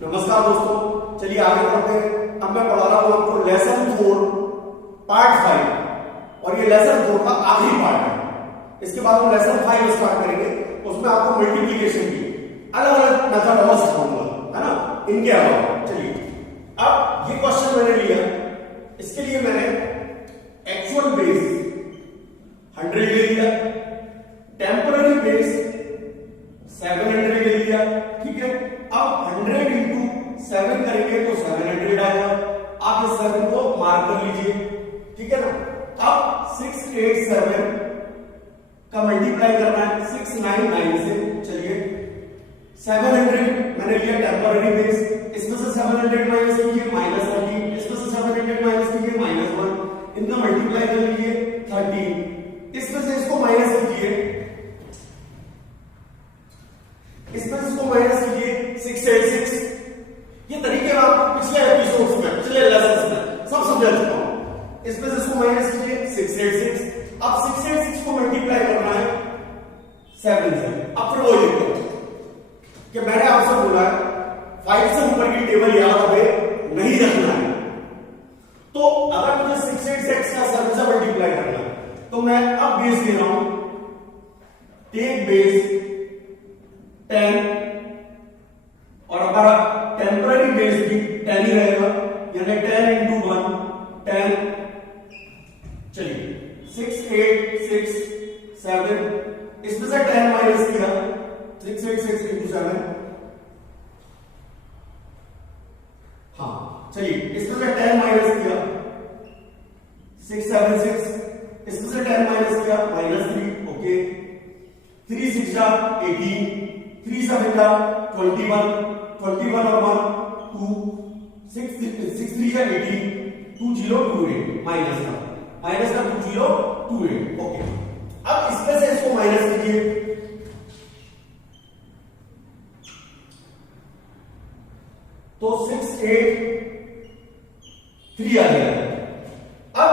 नमस्कार दोस्तों, चलिए आगे बढ़ते हैं। अब मैं पढ़ा रहा हूं आपको लेसन 4 पार्ट 5 और ये लेसन 4 का आखिरी पार्ट है। इसके बाद हम लेसन 5 स्टार्ट करेंगे। उसमें आपको मल्टीप्लिकेशन की अलग अलग मेथड और सिखाऊंगा, है ना, इनके अलावा। चलिए, अब ये क्वेश्चन मैंने लिया, इसके लिए मैंने एक्चुअल बेस 100 ले लिया, टेम्पररी बेस 700 ले लिया। ठीक है, अब 100 इंटू 7 करेंगे तो 700 आएगा। आप इस 7 को मार्क कर लीजिए, ठीक है ना। अब 687 का मल्टीप्लाई करना है 699 से। चलिए, 700 मैंने लिया टेम्पररी बेस, इसमें से 700 माइनस कीजिए -30, इसमें से 700 माइनस कीजिए -1, इनका मल्टीप्लाई कर लीजिए 13, इसमें से इसको माइनस कीजिए, इसमें से इसको माइनस कीजिए 686। ये तरीके मैं आपको पिछले एपिसोड्स में, पिछले लेसन्स में सब समझा चुका हूं। इसमें से इसको माइनस कीजिए 686। अब 686 को मल्टीप्लाई करना है 7 से। अब फिर वही लिखो कि मैंने आपसे बोला है 5 से ऊपर की टेबल याद हमें नहीं रखना है। तो अगर मुझे 686 का 7 से मल्टीप्लाई करना है तो मैं अब बेस दे रहा हूं, टेक बेस 10 और हमारा टेम्पररी बेस भी 10 ही रहेगा, यानी 10 इंटू 1 10। चलिए, 6 8 6 7, इसमें से 10 माइनस किया 686 इंटू 7। हाँ, चलिए, इसमें से 10 माइनस किया 676, इसमें से 10 माइनस किया -3। ओके, 3 6 जा 18, 3 7 जा 21, 21 और 1 2, 6 3 जा 18, 2028 माइनस का 2028। ओके, अब इसमें से इसको माइनस कीजिए, तो 6 8 3 आ गया। अब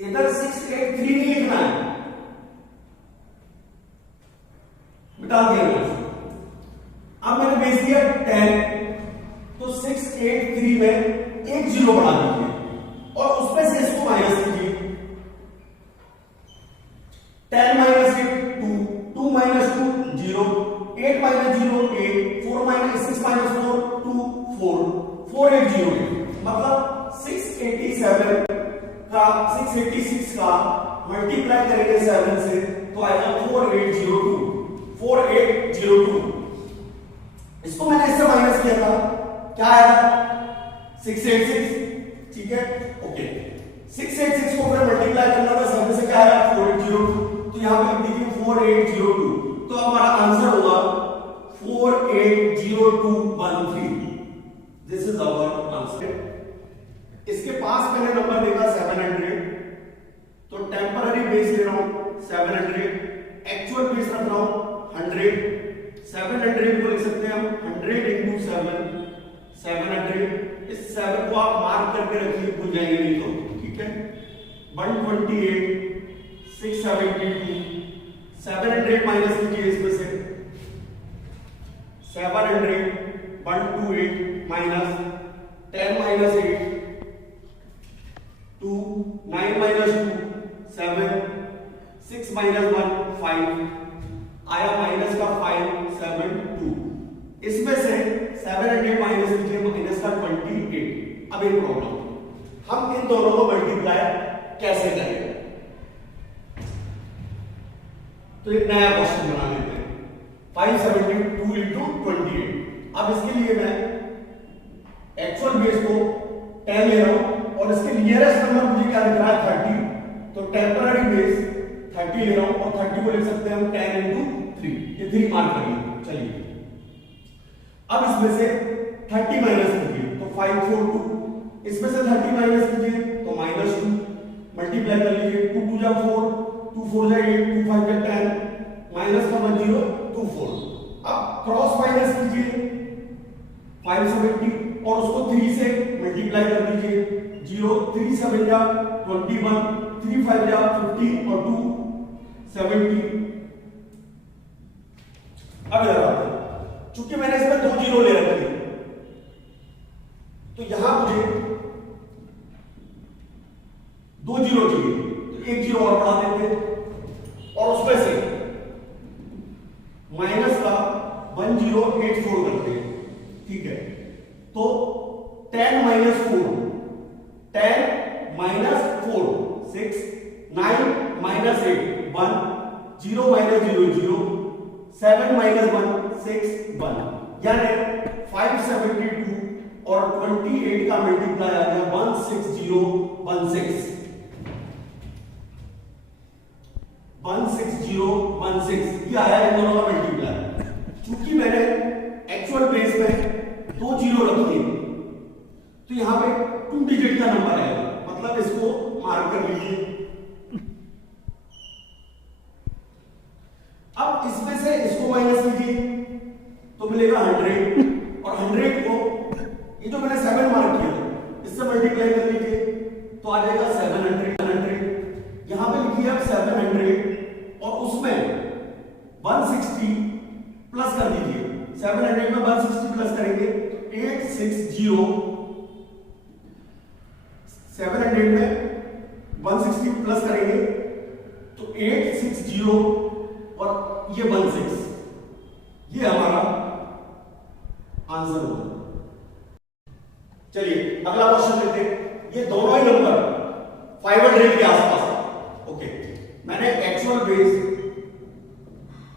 इधर 6 8 3 नहीं लिखना है, मिटा दिया मैंने। अब मैंने बेस दिया 10, तो 6 8 3 में एक 0 बढ़ा दीजिए और उसमें से इसको माइनस कीजिए। 10 minus 8 2, 2 minus 2 0, 8 minus 0 8, 4 minus 6 minus 4 2 4, 4808। मतलब 686 का मल्टीप्लाई करेंगे 7 से तो आएगा 4802। इसको मैंने इससे माइनस किया था, क्या आया 686। ठीक है, ओके, 686 को फिर मल्टीप्लाई करना था 7 से, क्या आया 4802। तो यहां पे लिख दीजिए 4802। तो हमारा आंसर होगा 480213। This is our answer. इसके पास मैंने नंबर देखा 700, तो टेम्पररी बेस ले रहा हूं 700, एक्चुअल बेस रख रहा हूं 100। 700 को लिख सकते हैं हम 100 इंटू 7 700। इस 7 को आप मार्क करके रखिए, भूल जाएंगे नहीं तो। ठीक है, 128 672, 700 माइनस कीजिए इसमें से 700, 128 माइनस 10 माइनस 8 2, 9 माइनस 2 7, 6 माइनस 1 5 आया, माइनस का 5 7 2। इसमें से 700 माइनस कीजिए माइनस का 28। अब एक प्रॉब्लम, हम इन दोनों को मल्टीप्लाई कैसे करेंगे? तो एक नया क्वेश्चन बना लेते हैं, 572 इंटू 28। अब इसके लिए मैं एक्चुअल बेस को 10 ले रहा हूं और इसके नियरेस्ट नंबर मुझे क्या दिख रहा है 30, तो टेम्पररी बेस 30 ले रहा हूं और 30 को लिख सकते हैं हम 10 इंटू 3। ये 3 मार्क करिए। चलिए, अब इसमें से 30 माइनस कीजिए तो 542, इसमें से 30 माइनस कीजिए तो -2, मल्टीप्लाई कर लीजिए 2 2 जा 4, 2 4 जा 8, 2 5 जा 10, माइनस का 1 0 2 4। अब क्रॉस माइनस कीजिए 570 और उसको 3 से मल्टीप्लाई कर दीजिए, 0 3 7 जा 21, 3 5 जा 50 और 2 70। अब चूंकि मैंने 1084 करते हैं, ठीक है। तो 10 माइनस 4 6, 9 माइनस 8 1, 0 माइनस 0 0, 7 माइनस 1 6 1, यानी 572 और 28 का मल्टीप्लाई आ गया 16016, 16016 ये आया इन दोनों का मल्टीप्लाई। चूंकि मैंने एक्चुअल बेस में 2 जीरो रखी है तो यहां पे 2 डिजिट का नंबर आएगा, मतलब इसको मार्क कर लीजिए। अब इसमें से इसको माइनस कीजिए तो मिलेगा 100, और 100 को ये जो मैंने 7 मार्क किया इससे मल्टीप्लाई कर लीजिए तो आ जाएगा 700। यहां पे लिखिए आप 700 और उसमें 160 प्लस कर दीजिए। 700 में 160 प्लस करेंगे 860, 700 में 160 प्लस करेंगे तो 860 और ये 16, ये हमारा आंसर होगा। चलिए अगला क्वेश्चन लेते हैं। ये दोनों ही नंबर 500 के आसपास है। ओके, मैंने एक्चुअल बेस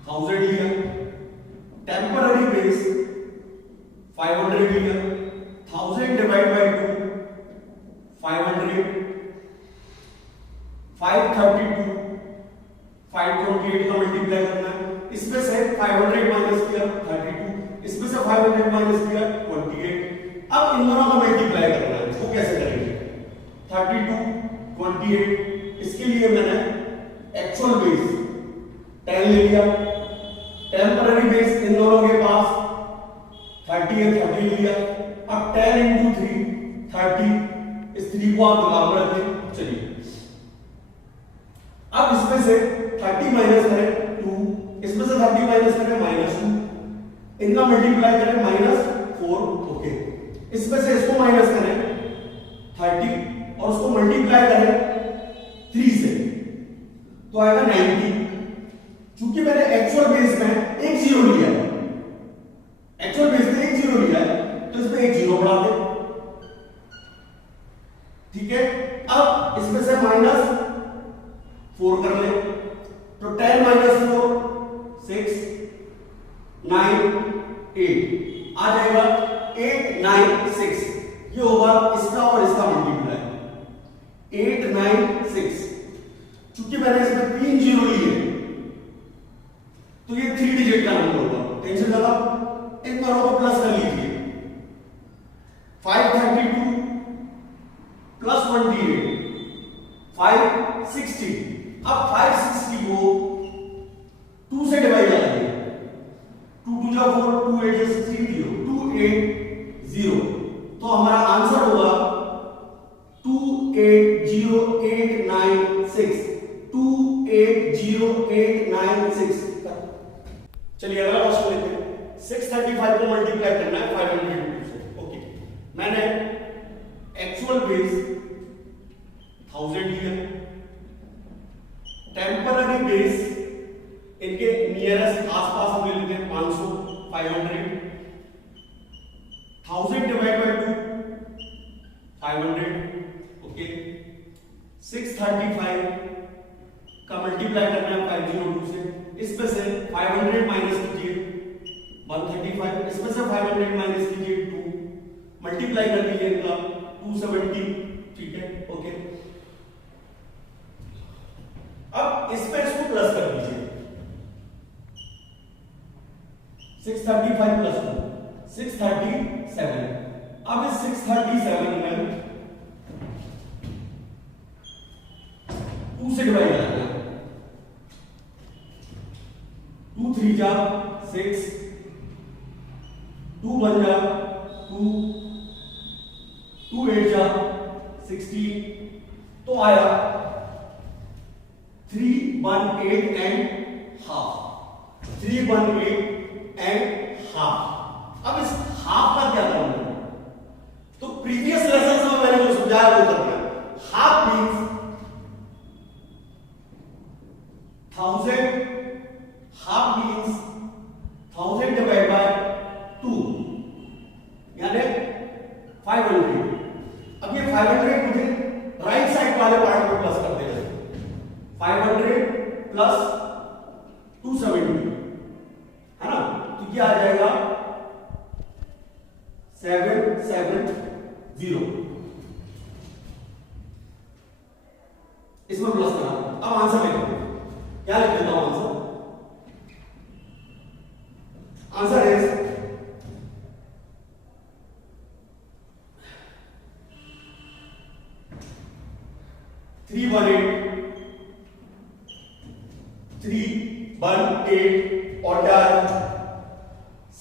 1000 लिया, टेम्पररी बेस 500 लिया, 1000 डिवाइड बाय 2 500, 532, 528 का मल्टीप्लाई करना है। इसमें से 500 माइनस किया 32, इसमें से 500 माइनस किया 28। अब इन दोनों का मल्टीप्लाई करना है, इसको कैसे करेंगे? 32 28, इसके लिए मैंने एक्चुअल बेस 10 ले लिया, टेम्पररी बेस इन दोनों के पास 30 है, 30 लिया। अब 10 into 3 30, इस 3 को आप दिमाग में रखें। चलिए अब इसमें से 30 माइनस करें 2, इसमें से 30 माइनस करें -2, इनका मल्टीप्लाई करें -4। ओके, इसमें से इसको माइनस करें 30 और उसको मल्टीप्लाई करें 3 से तो आएगा 90। चूंकि मैंने एक्चुअल बेस में एक जीरो लिया है, एक्चुअल बेस में एक जीरो लिया है तो इसमें एक जीरो बढ़ा दे, ठीक है। अब इसमें से -4 कर ले तो 10 माइनस 4 6 9 8 आ जाएगा 896। ये होगा इसका और इसका मल्टीप्लाई 896। चूंकि मैंने इसमें 3 जीरो लिए तो ये 3 डिजिट का नंबर होगा। टेंशन ज्यादा, इन दोनों को प्लस कर लीजिए। 532 प्लस 28 560। अब 560 को 2 से डिवाइड करेंगे, 2 2 जा 4, 2 8 जा 60, 280। तो हमारा आंसर होगा 280896, 280896। चलिए अगला क्वेश्चन लेते हैं। 635 को मल्टीप्लाई करना है 502 से। ओके, मैंने एक्चुअल बेस 1000 लिया, टेम्पररी बेस इनके नियरेस्ट आसपास हम ले लेते हैं 500 500, 1000 डिवाइड बाय 2 500। ओके, 635 का मल्टीप्लाई करना है 502 से। इसमें से 500 माइनस कीजिए 135, इसमें से 500 माइनस कीजिए 2, मल्टीप्लाई कर दीजिए इनका 270, ठीक है। ओके, अब इसमें इसको प्लस कर दीजिए 635 प्लस 2 637। अब इस 637 में 2 से डिवाइड करना है, 2 3 जा 6, 2 1 जा 2, 2 8 जा 16। तो आया 318 and half, 318 and half। अब इस हाफ का क्या करना है? तो प्रीवियस लेसन में मैंने जो समझाया वो करना है। Half means 1000, half means 1000 divide by 770 इसमें प्लस करना। अब आंसर लिखो, क्या लिख देता हूं आंसर? आंसर इज 318 और क्या है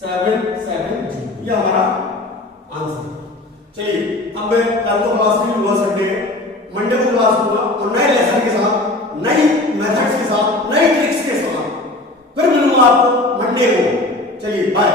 770, ये हमारा आंसर। चलिए अब मैं कल तो क्लास नहीं लूंगा, संडे मंडे को क्लास लूंगा और नए लेसन के साथ, नई मेथड्स के साथ, नई ट्रिक्स के साथ फिर मिलूंगा आपको मंडे को। चलिए बाय।